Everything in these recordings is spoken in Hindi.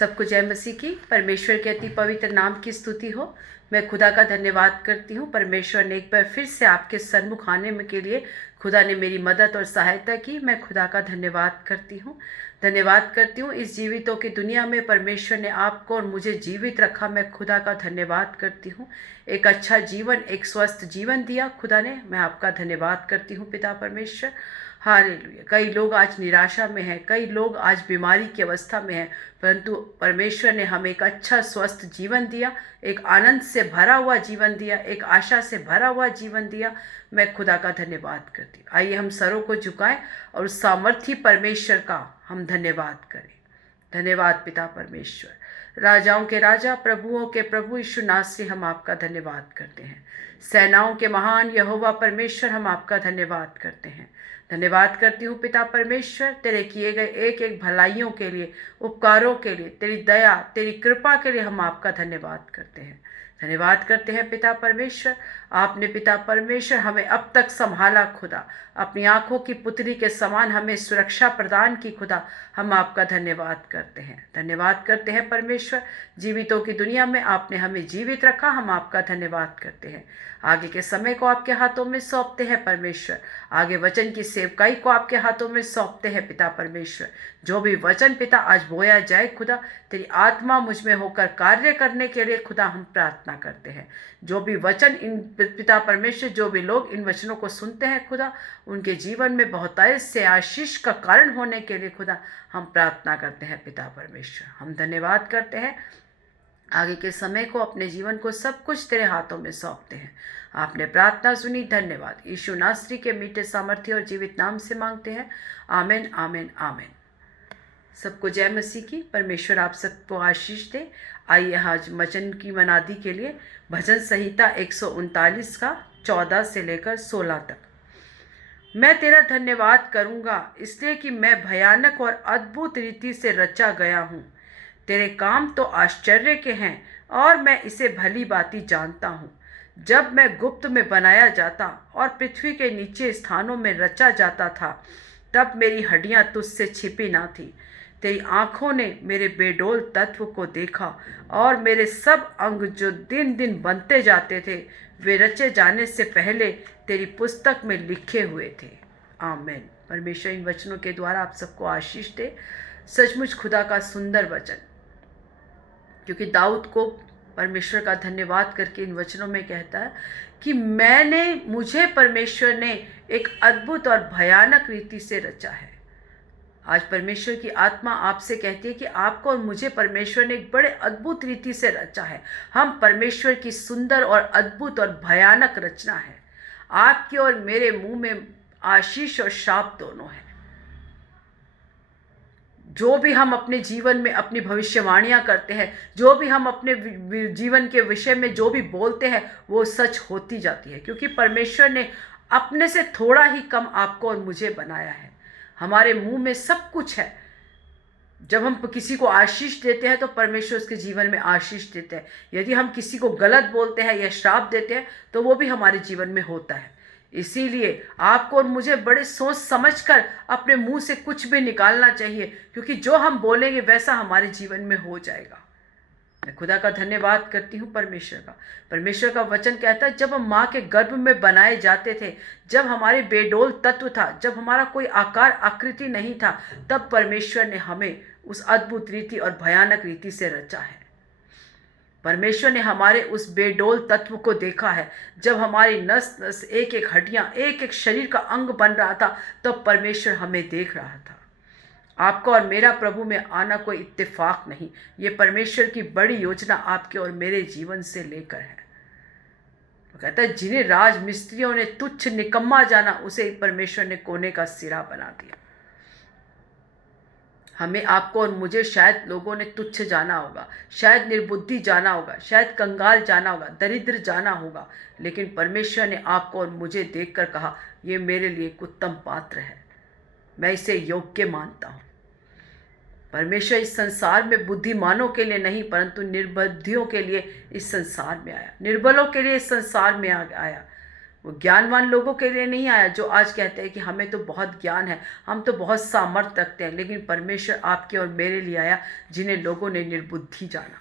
सबको जय मसीह की। परमेश्वर के अति पवित्र नाम की स्तुति हो। मैं खुदा का धन्यवाद करती हूँ। परमेश्वर ने एक बार फिर से आपके सन्मुख आने में के लिए खुदा ने मेरी मदद और सहायता की। मैं खुदा का धन्यवाद करती हूँ। इस जीवितों की दुनिया में परमेश्वर ने आपको और मुझे जीवित रखा। मैं खुदा का धन्यवाद करती हूँ। एक अच्छा जीवन, एक स्वस्थ जीवन दिया खुदा ने। मैं आपका धन्यवाद करती हूँ पिता परमेश्वर। हालेलुया। कई लोग आज निराशा में हैं, कई लोग आज बीमारी की अवस्था में हैं, परंतु परमेश्वर ने हमें एक अच्छा स्वस्थ जीवन दिया, एक आनंद से भरा हुआ जीवन दिया, एक आशा से भरा हुआ जीवन दिया। मैं खुदा का धन्यवाद करती हूँ। आइए हम सरों को झुकाएं और उस सामर्थी परमेश्वर का हम धन्यवाद करें। धन्यवाद पिता परमेश्वर। राजाओं के राजा, प्रभुओं के प्रभु यीशु नासरी से हम आपका धन्यवाद करते हैं। सेनाओं के महान यहोवा परमेश्वर, हम आपका धन्यवाद करते हैं। धन्यवाद करती हूँ पिता परमेश्वर, तेरे किए गए एक एक भलाइयों के लिए, उपकारों के लिए, तेरी दया, तेरी कृपा के लिए हम आपका धन्यवाद करते हैं। धन्यवाद करते हैं पिता परमेश्वर। आपने पिता परमेश्वर हमें अब तक संभाला खुदा, अपनी आंखों की पुतली के समान हमें सुरक्षा प्रदान की खुदा। हम आपका धन्यवाद करते हैं। धन्यवाद करते हैं परमेश्वर। जीवितों की दुनिया में आपने हमें जीवित रखा। हम आपका धन्यवाद करते हैं। आगे के समय को आपके हाथों में सौंपते हैं परमेश्वर। आगे वचन की सेवकाई को आपके हाथों में सौंपते हैं पिता परमेश्वर। जो भी वचन पिता आज बोया जाए खुदा, तेरी आत्मा मुझ में होकर कार्य करने के लिए खुदा हम प्रार्थना करते हैं। जो भी वचन इन पिता परमेश्वर, जो भी लोग इन वचनों को सुनते हैं खुदा, उनके जीवन में बहुतायत से आशीष का कारण होने के लिए खुदा हम प्रार्थना करते हैं पिता परमेश्वर। हम धन्यवाद करते हैं। आगे के समय को, अपने जीवन को सब कुछ तेरे हाथों में सौंपते हैं। आपने प्रार्थना सुनी, धन्यवाद। यीशु नासरी के मीठे सामर्थ्य और जीवित नाम से मांगते हैं। आमीन, आमीन, आमीन। सबको जय मसीह की। परमेश्वर आप सबको आशीष दे। आइए आज वचन की मनादी के लिए भजन संहिता 139 का 14 से लेकर 16 तक। मैं तेरा धन्यवाद करूंगा इसलिए कि मैं भयानक और अद्भुत रीति से रचा गया हूँ। तेरे काम तो आश्चर्य के हैं और मैं इसे भली भांति जानता हूँ। जब मैं गुप्त में बनाया जाता और पृथ्वी के नीचे स्थानों में रचा जाता था, तब मेरी हड्डियाँ तुझसे छिपी ना थी। तेरी आँखों ने मेरे बेडोल तत्व को देखा और मेरे सब अंग जो दिन दिन बनते जाते थे, वे रचे जाने से पहले तेरी पुस्तक में लिखे हुए थे। आमीन। परमेश्वर इन वचनों के द्वारा आप सबको आशीष दे। सचमुच खुदा का सुंदर वचन, क्योंकि दाऊद को परमेश्वर का धन्यवाद करके इन वचनों में कहता है कि मुझे परमेश्वर ने एक अद्भुत और भयानक रीति से रचा है। आज परमेश्वर की आत्मा आपसे कहती है कि आपको और मुझे परमेश्वर ने एक बड़े अद्भुत रीति से रचा है। हम परमेश्वर की सुंदर और अद्भुत और भयानक रचना है। आपके और मेरे मुंह में आशीष और शाप दोनों है। जो भी हम अपने जीवन में अपनी भविष्यवाणियां करते हैं, जो भी हम अपने जीवन के विषय में जो भी बोलते हैं, वो सच होती जाती है, क्योंकि परमेश्वर ने अपने से थोड़ा ही कम आपको और मुझे बनाया है। हमारे मुंह में सब कुछ है। जब हम किसी को आशीष देते हैं तो परमेश्वर उसके जीवन में आशीष देते हैं। यदि हम किसी को गलत बोलते हैं या श्राप देते हैं तो वो भी हमारे जीवन में होता है। इसीलिए आपको और मुझे बड़े सोच समझकर अपने मुंह से कुछ भी निकालना चाहिए, क्योंकि जो हम बोलेंगे वैसा हमारे जीवन में हो जाएगा। मैं खुदा का धन्यवाद करती हूँ परमेश्वर का वचन कहता है, जब हम माँ के गर्भ में बनाए जाते थे, जब हमारे बेडोल तत्व था, जब हमारा कोई आकार आकृति नहीं था, तब परमेश्वर ने हमें उस अद्भुत रीति और भयानक रीति से रचा है। परमेश्वर ने हमारे उस बेडोल तत्व को देखा है। जब हमारी नस नस, एक एक हड्डियां, एक एक शरीर का अंग बन रहा था, तब परमेश्वर हमें देख रहा था। आपका और मेरा प्रभु में आना कोई इत्तेफाक नहीं, ये परमेश्वर की बड़ी योजना आपके और मेरे जीवन से लेकर है। वो कहता है, जिन्हें राज मिस्त्रियों ने तुच्छ निकम्मा जाना, उसे परमेश्वर ने कोने का सिरा बना दिया। हमें, आपको और मुझे शायद लोगों ने तुच्छ जाना होगा, शायद निर्बुद्धि जाना होगा, शायद कंगाल जाना होगा, दरिद्र जाना होगा, लेकिन परमेश्वर ने आपको और मुझे देखकर कहा, ये मेरे लिए एक उत्तम पात्र है, मैं इसे योग्य मानता हूँ। परमेश्वर इस संसार में बुद्धिमानों के लिए नहीं, परंतु निर्बुद्धियों के लिए इस संसार में आया, निर्बलों के लिए इस संसार में आया। वो ज्ञानवान लोगों के लिए नहीं आया जो आज कहते हैं कि हमें तो बहुत ज्ञान है, हम तो बहुत सामर्थ्य रखते हैं, लेकिन परमेश्वर आपके और मेरे लिए आया जिन्हें लोगों ने निर्बुद्धि जाना।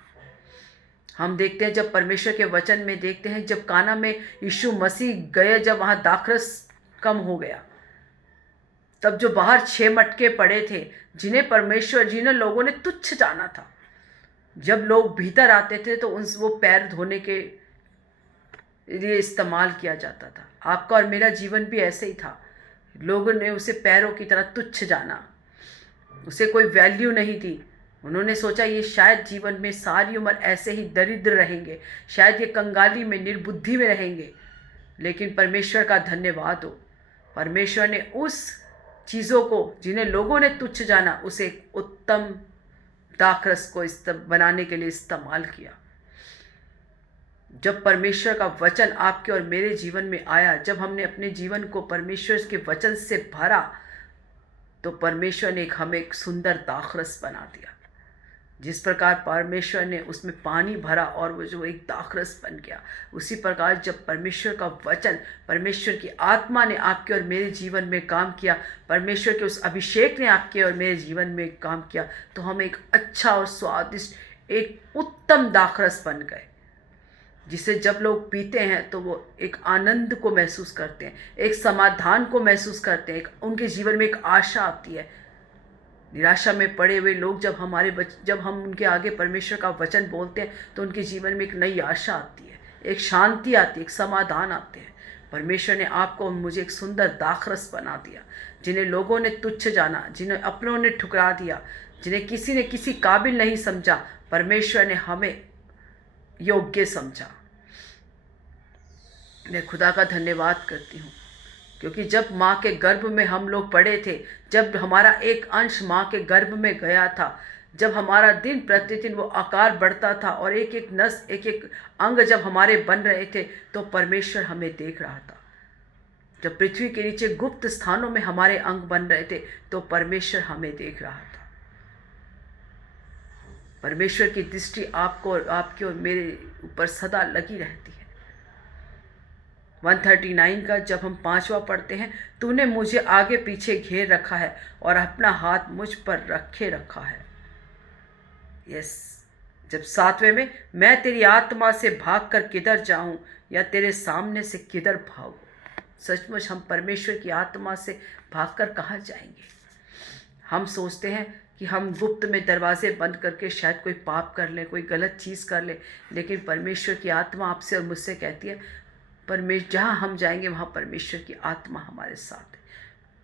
हम देखते हैं जब परमेश्वर के वचन में देखते हैं, जब काना में यीशु मसीह गए, जब वहाँ दाखरस कम हो गया, तब जो बाहर 6 मटके पड़े थे जिन्हें लोगों ने तुच्छ जाना था, जब लोग भीतर आते थे तो वो पैर धोने के लिए इस्तेमाल किया जाता था। आपका और मेरा जीवन भी ऐसे ही था। लोगों ने उसे पैरों की तरह तुच्छ जाना, उसे कोई वैल्यू नहीं दी। उन्होंने सोचा ये शायद जीवन में सारी उम्र ऐसे ही दरिद्र रहेंगे, शायद ये कंगाली में, निर्बुद्धि में रहेंगे। लेकिन परमेश्वर का धन्यवाद हो, परमेश्वर ने उस चीज़ों को जिन्हें लोगों ने तुच्छ जाना, उसे एक उत्तम दाखरस को बनाने के लिए इस्तेमाल किया। जब परमेश्वर का वचन आपके और मेरे जीवन में आया, जब हमने अपने जीवन को परमेश्वर के वचन से भरा, तो परमेश्वर ने हमें एक सुंदर दाखरस बना दिया। जिस प्रकार परमेश्वर ने उसमें पानी भरा और वो जो एक दाखरस बन गया, उसी प्रकार जब परमेश्वर का वचन, परमेश्वर की आत्मा ने आपके और मेरे जीवन में काम किया, परमेश्वर के उस अभिषेक ने आपके और मेरे जीवन में काम किया, तो हम एक अच्छा और स्वादिष्ट, एक उत्तम दाखरस बन गए, जिसे जब लोग पीते हैं तो वो एक आनंद को महसूस करते हैं, एक समाधान को महसूस करते हैं, उनके जीवन में एक आशा आती है। निराशा में पड़े हुए लोग जब हम उनके आगे परमेश्वर का वचन बोलते हैं तो उनके जीवन में एक नई आशा आती है, एक शांति आती है, एक समाधान आते हैं। परमेश्वर ने आपको और मुझे एक सुंदर दाखरस बना दिया। जिन्हें लोगों ने तुच्छ जाना, जिन्हें अपनों ने ठुकरा दिया, जिन्हें किसी ने किसी काबिल नहीं समझा, परमेश्वर ने हमें योग्य समझा। मैं खुदा का धन्यवाद करती हूँ, क्योंकि जब माँ के गर्भ में हम लोग पड़े थे, जब हमारा एक अंश माँ के गर्भ में गया था, जब हमारा दिन प्रतिदिन वो आकार बढ़ता था और एक एक नस, एक एक अंग जब हमारे बन रहे थे, तो परमेश्वर हमें देख रहा था। जब पृथ्वी के नीचे गुप्त स्थानों में हमारे अंग बन रहे थे, तो परमेश्वर हमें देख रहा था। परमेश्वर की दृष्टि आपकी और मेरे ऊपर सदा लगी रहती है। 139 का जब हम 5वां पढ़ते हैं, तूने मुझे आगे पीछे घेर रखा है और अपना हाथ मुझ पर रखे रखा है। यस। जब 7वें में, मैं तेरी आत्मा से भागकर किधर जाऊं या तेरे सामने से किधर भागूं। सचमुच हम परमेश्वर की आत्मा से भागकर कहाँ जाएंगे। हम सोचते हैं कि हम गुप्त में दरवाजे बंद करके शायद कोई पाप कर लें, कोई गलत चीज़ कर लें, लेकिन परमेश्वर की आत्मा आपसे और मुझसे कहती है, जहाँ हम जाएंगे वहाँ परमेश्वर की आत्मा हमारे साथ है।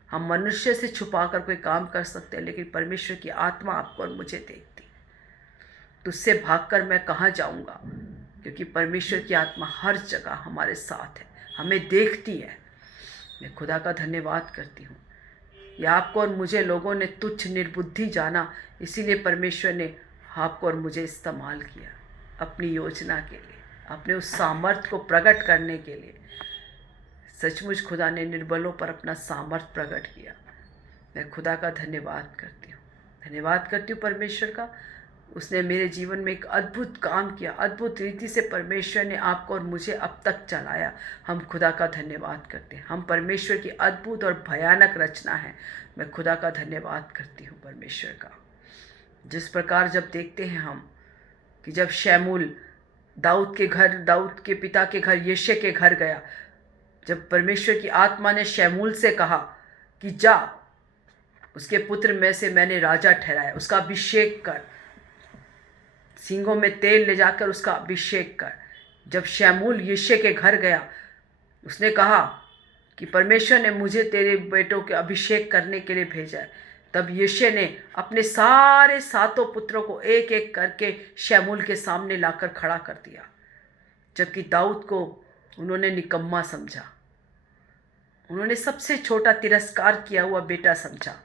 हम मनुष्य से छुपा कर कोई काम कर सकते हैं, लेकिन परमेश्वर की आत्मा आपको और मुझे देखती है। तुझसे भागकर मैं कहाँ जाऊँगा, क्योंकि परमेश्वर की आत्मा हर जगह हमारे साथ है, हमें देखती है। मैं खुदा का धन्यवाद करती हूँ। या आपको और मुझे लोगों ने तुच्छ, निर्बुद्धि जाना, इसीलिए परमेश्वर ने आपको और मुझे इस्तेमाल किया अपनी योजना के लिए, अपने उस सामर्थ्य को प्रकट करने के लिए। सचमुच खुदा ने निर्बलों पर अपना सामर्थ्य प्रकट किया। मैं खुदा का धन्यवाद करती हूँ परमेश्वर का। उसने मेरे जीवन में एक अद्भुत काम किया, अद्भुत रीति से परमेश्वर ने आपको और मुझे अब तक चलाया। हम खुदा का धन्यवाद करते हैं। हम परमेश्वर की अद्भुत और भयानक रचना है। मैं खुदा का धन्यवाद करती हूँ परमेश्वर का। जिस प्रकार जब देखते हैं हम कि जब शमूएल दाऊद के पिता के घर, यिशै के घर गया, जब परमेश्वर की आत्मा ने शमूएल से कहा कि जा, उसके पुत्र में से मैंने राजा ठहराया, उसका अभिषेक कर, सींगों में तेल ले जाकर उसका अभिषेक कर। जब शमूएल यिशै के घर गया, उसने कहा कि परमेश्वर ने मुझे तेरे बेटों के अभिषेक करने के लिए भेजा है। तब यिशै ने अपने सारे 7 पुत्रों को एक एक करके शमूएल के सामने लाकर खड़ा कर दिया, जबकि दाऊद को उन्होंने निकम्मा समझा। उन्होंने सबसे छोटा, तिरस्कार किया हुआ बेटा समझा,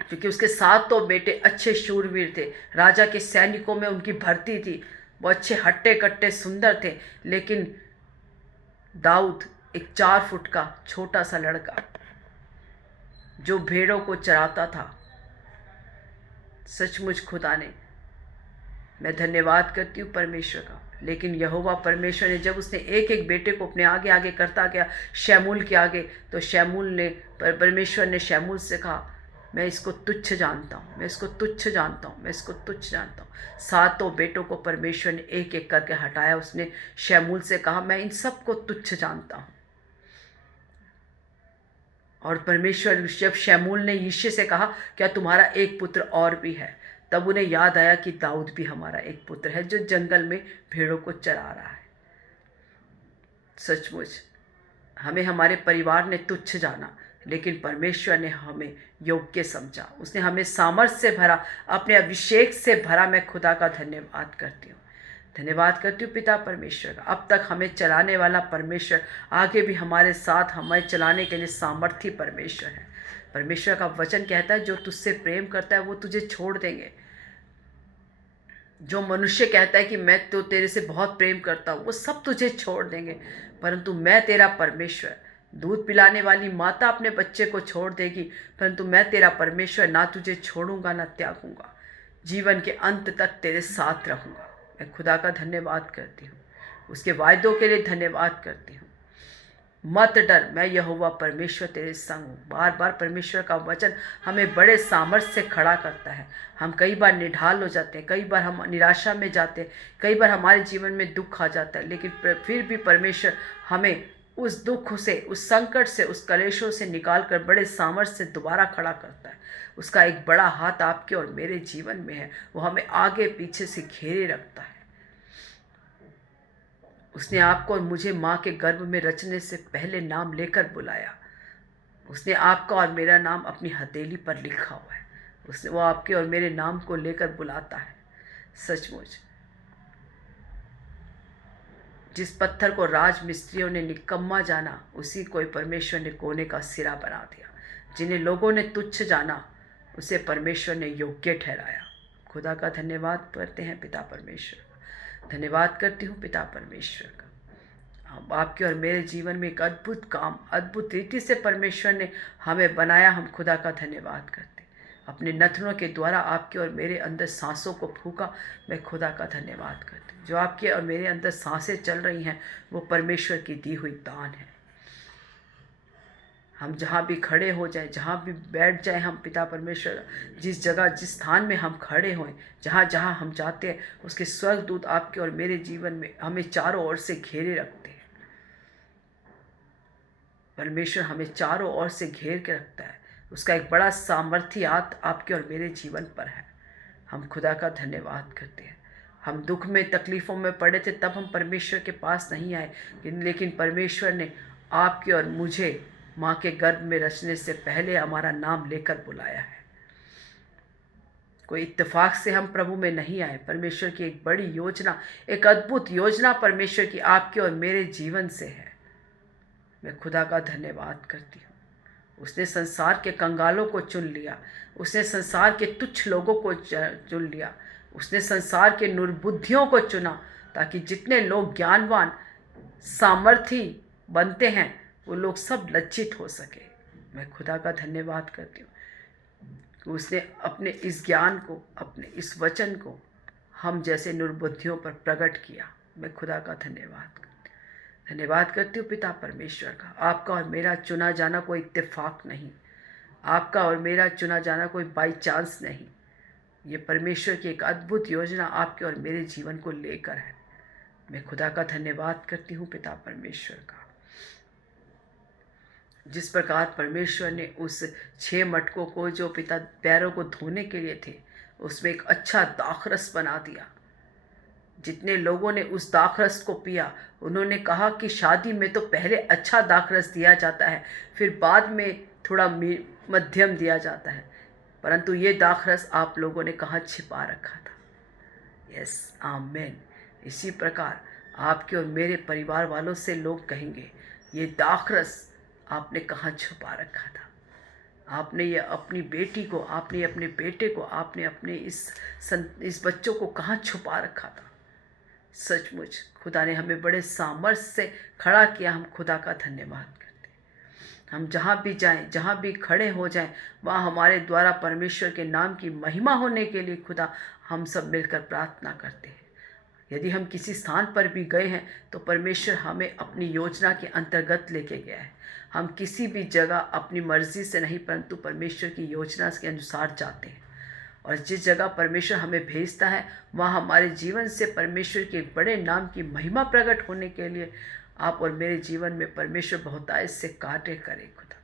क्योंकि उसके 7 बेटे अच्छे शूरवीर थे, राजा के सैनिकों में उनकी भर्ती थी, वो अच्छे हट्टे कट्टे सुंदर थे। लेकिन दाऊद एक 4 फुट का छोटा सा लड़का जो भेड़ों को चराता था। सचमुच खुदा ने, मैं धन्यवाद करती हूँ परमेश्वर का, लेकिन यहोवा परमेश्वर ने जब उसने एक एक बेटे को अपने आगे आगे करता गया शमूएल के आगे, तो शमूएल ने परमेश्वर ने शमूएल से कहा, मैं इसको तुच्छ जानता हूँ, मैं इसको तुच्छ जानता हूँ, मैं इसको तुच्छ जानता हूँ। सातों बेटों को परमेश्वर ने एक एक करके हटाया। उसने शमूएल से कहा, मैं इन सबको तुच्छ जानता हूँ। और परमेश्वर जब शमूएल ने यिशै से कहा, क्या तुम्हारा एक पुत्र और भी है, तब उन्हें याद आया कि दाऊद भी हमारा एक पुत्र है जो जंगल में भेड़ों को चरा रहा है। सचमुच हमें हमारे परिवार ने तुच्छ जाना, लेकिन परमेश्वर ने हमें योग्य समझा। उसने हमें सामर्थ्य से भरा, अपने अभिषेक से भरा। मैं खुदा का धन्यवाद करती हूँ, धन्यवाद करती हूँ पिता परमेश्वर का। अब तक हमें चलाने वाला परमेश्वर आगे भी हमारे साथ, हमें चलाने के लिए सामर्थ्य परमेश्वर है। परमेश्वर का वचन कहता है, जो तुझसे प्रेम करता है वो तुझे छोड़ देंगे। जो मनुष्य कहता है कि मैं तो तेरे से बहुत प्रेम करता हूँ, वो सब तुझे छोड़ देंगे, परंतु मैं तेरा परमेश्वर। दूध पिलाने वाली माता अपने बच्चे को छोड़ देगी, परंतु मैं तेरा परमेश्वर ना तुझे छोड़ूंगा ना त्यागूंगा, जीवन के अंत तक तेरे साथ रहूंगा। मैं खुदा का धन्यवाद करती हूँ, उसके वायदों के लिए धन्यवाद करती हूँ। मत डर, मैं यहोवा परमेश्वर तेरे संग हूँ। बार बार परमेश्वर का वचन हमें बड़े सामर्थ्य से खड़ा करता है। हम कई बार निढाल हो जाते हैं, कई बार हम निराशा में जाते हैं, कई बार हमारे जीवन में दुख आ जाता है, लेकिन फिर भी परमेश्वर हमें उस दुख से, उस संकट से, उस कलेशों से निकाल कर बड़े सामर्थ्य से दोबारा खड़ा करता है। उसका एक बड़ा हाथ आपके और मेरे जीवन में है। वो हमें आगे पीछे से घेरे रखता है। उसने आपको और मुझे माँ के गर्भ में रचने से पहले नाम लेकर बुलाया। उसने आपका और मेरा नाम अपनी हथेली पर लिखा हुआ है। वो आपके और मेरे नाम को लेकर बुलाता है। सचमुच जिस पत्थर को राज मिस्त्रियों ने निकम्मा जाना, उसी को परमेश्वर ने कोने का सिरा बना दिया। जिन्हें लोगों ने तुच्छ जाना, उसे परमेश्वर ने योग्य ठहराया। खुदा का धन्यवाद करते हैं पिता परमेश्वर। धन्यवाद करती हूँ पिता परमेश्वर का। अब आपके और मेरे जीवन में एक अद्भुत काम, अद्भुत रीति से परमेश्वर ने हमें बनाया। हम खुदा का धन्यवाद करते। अपने नथनों के द्वारा आपके और मेरे अंदर सांसों को फूका। मैं खुदा का धन्यवाद करती हूँ। जो आपके और मेरे अंदर सांसें चल रही हैं, वो परमेश्वर की दी हुई दान है। हम जहाँ भी खड़े हो जाएं, जहाँ भी बैठ जाएं, हम पिता परमेश्वर जिस जगह, जिस स्थान में हम खड़े हों, जहाँ जहाँ हम जाते हैं, उसके स्वर्गदूत आपके और मेरे जीवन में हमें चारों ओर से घेरे रखते हैं। परमेश्वर हमें चारों ओर से घेर के रखता है। उसका एक बड़ा सामर्थ्य हाथ आपके और मेरे जीवन पर है। हम खुदा का धन्यवाद करते हैं। हम दुख में, तकलीफ़ों में पड़े थे, तब हम परमेश्वर के पास नहीं आए, लेकिन परमेश्वर ने आपके और मुझे माँ के गर्भ में रचने से पहले हमारा नाम लेकर बुलाया है। कोई इत्तेफाक से हम प्रभु में नहीं आए। परमेश्वर की एक बड़ी योजना, एक अद्भुत योजना परमेश्वर की आपके और मेरे जीवन से है। मैं खुदा का धन्यवाद करती हूँ। उसने संसार के कंगालों को चुन लिया। उसने संसार के तुच्छ लोगों को चुन लिया। उसने संसार के निर्बुद्धियों को चुना, ताकि जितने लोग ज्ञानवान, सामर्थी बनते हैं, वो लोग सब लज्जित हो सके। मैं खुदा का धन्यवाद करती हूँ कि उसने अपने इस ज्ञान को, अपने इस वचन को हम जैसे निर्बुद्धियों पर प्रकट किया। मैं खुदा का धन्यवाद करती हूँ पिता परमेश्वर का। आपका और मेरा चुना जाना कोई इत्तेफाक नहीं, आपका और मेरा चुना जाना कोई बाई चांस नहीं। ये परमेश्वर की एक अद्भुत योजना आपके और मेरे जीवन को लेकर है। मैं खुदा का धन्यवाद करती हूँ पिता परमेश्वर का। जिस प्रकार परमेश्वर ने उस 6 मटकों को, जो पिता पैरों को धोने के लिए थे, उसमें एक अच्छा दाखरस बना दिया। जितने लोगों ने उस दाखरस को पिया, उन्होंने कहा कि शादी में तो पहले अच्छा दाखरस दिया जाता है, फिर बाद में थोड़ा मध्यम दिया जाता है, परंतु ये दाखरस आप लोगों ने कहाँ छिपा रखा था। यस, आमेन। इसी प्रकार आपके और मेरे परिवार वालों से लोग कहेंगे, ये दाखरस आपने कहाँ छुपा रखा था। आपने ये अपनी बेटी को, आपने अपने बेटे को, आपने अपने इस बच्चों को कहाँ छुपा रखा था। सचमुच खुदा ने हमें बड़े सामर्थ्य से खड़ा किया। हम खुदा का धन्यवाद करते हैं। हम जहाँ भी जाएं, जहाँ भी खड़े हो जाएं, वहाँ हमारे द्वारा परमेश्वर के नाम की महिमा होने के लिए खुदा हम सब मिलकर प्रार्थना करते हैं यदि हम किसी स्थान पर भी गए हैं तो परमेश्वर हमें अपनी योजना के अंतर्गत लेके गया है। हम किसी भी जगह अपनी मर्जी से नहीं परंतु परमेश्वर की योजना के अनुसार जाते हैं, और जिस जगह परमेश्वर हमें भेजता है वहाँ हमारे जीवन से परमेश्वर के एक बड़े नाम की महिमा प्रकट होने के लिए आप और मेरे जीवन में परमेश्वर बहुतायत से कार्य करे। खुदा,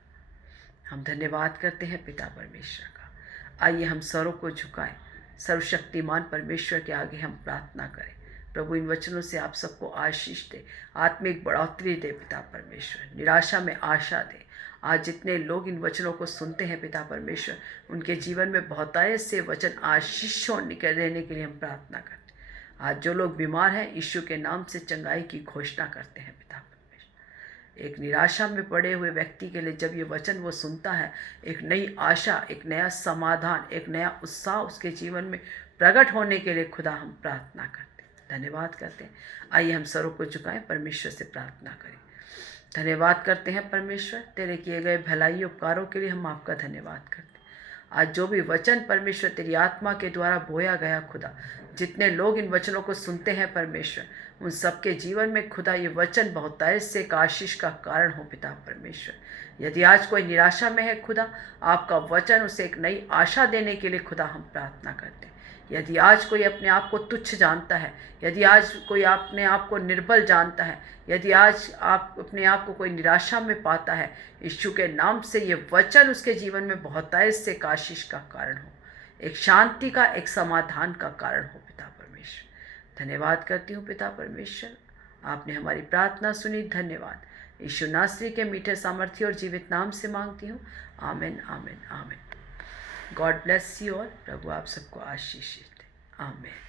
हम धन्यवाद करते हैं पिता परमेश्वर का। आइए हम सरों को झुकाएं, सर्वशक्तिमान परमेश्वर के आगे हम प्रार्थना करें। प्रभु, इन वचनों से आप सबको आशीष दे, आत्मिक बढ़ोतरी दे पिता परमेश्वर, निराशा में आशा दे। आज जितने लोग इन वचनों को सुनते हैं पिता परमेश्वर, उनके जीवन में बहुतायत से वचन आशीष देने के लिए हम प्रार्थना करते हैं। आज जो लोग बीमार हैं, यीशु के नाम से चंगाई की घोषणा करते हैं पिता परमेश्वर। एक निराशा में पड़े हुए व्यक्ति के लिए जब ये वचन वो सुनता है, एक नई आशा, एक नया समाधान, एक नया उत्साह उसके जीवन में प्रकट होने के लिए खुदा हम प्रार्थना करते हैं, धन्यवाद करते हैं। आइए हम सरों को झुकाएं, परमेश्वर से प्रार्थना करें। धन्यवाद करते हैं परमेश्वर, तेरे किए गए भलाई उपकारों के लिए हम आपका धन्यवाद करते हैं। आज जो भी वचन परमेश्वर तेरी आत्मा के द्वारा बोया गया खुदा, जितने लोग इन वचनों को सुनते हैं परमेश्वर, उन सबके जीवन में खुदा ये वचन बहुतायत से एक आशीष का कारण हो पिता परमेश्वर। यदि आज कोई निराशा में है खुदा, आपका वचन उसे एक नई आशा देने के लिए खुदा हम प्रार्थना करते हैं। यदि आज कोई अपने आप को तुच्छ जानता है, यदि आज कोई अपने आप को निर्बल जानता है, यदि आज आप अपने आप को कोई निराशा में पाता है, यीशु के नाम से ये वचन उसके जीवन में बहुतायत से एक आशीष का कारण हो, एक शांति का, एक समाधान का कारण हो पिता परमेश्वर। धन्यवाद करती हूँ पिता परमेश्वर, आपने हमारी प्रार्थना सुनी, धन्यवाद। यीशु नासरी के मीठे सामर्थ्य और जीवित नाम से मांगती हूँ, आमीन आमीन आमीन। God bless you all. प्रभु आप सबको आशीष दे, आमीन।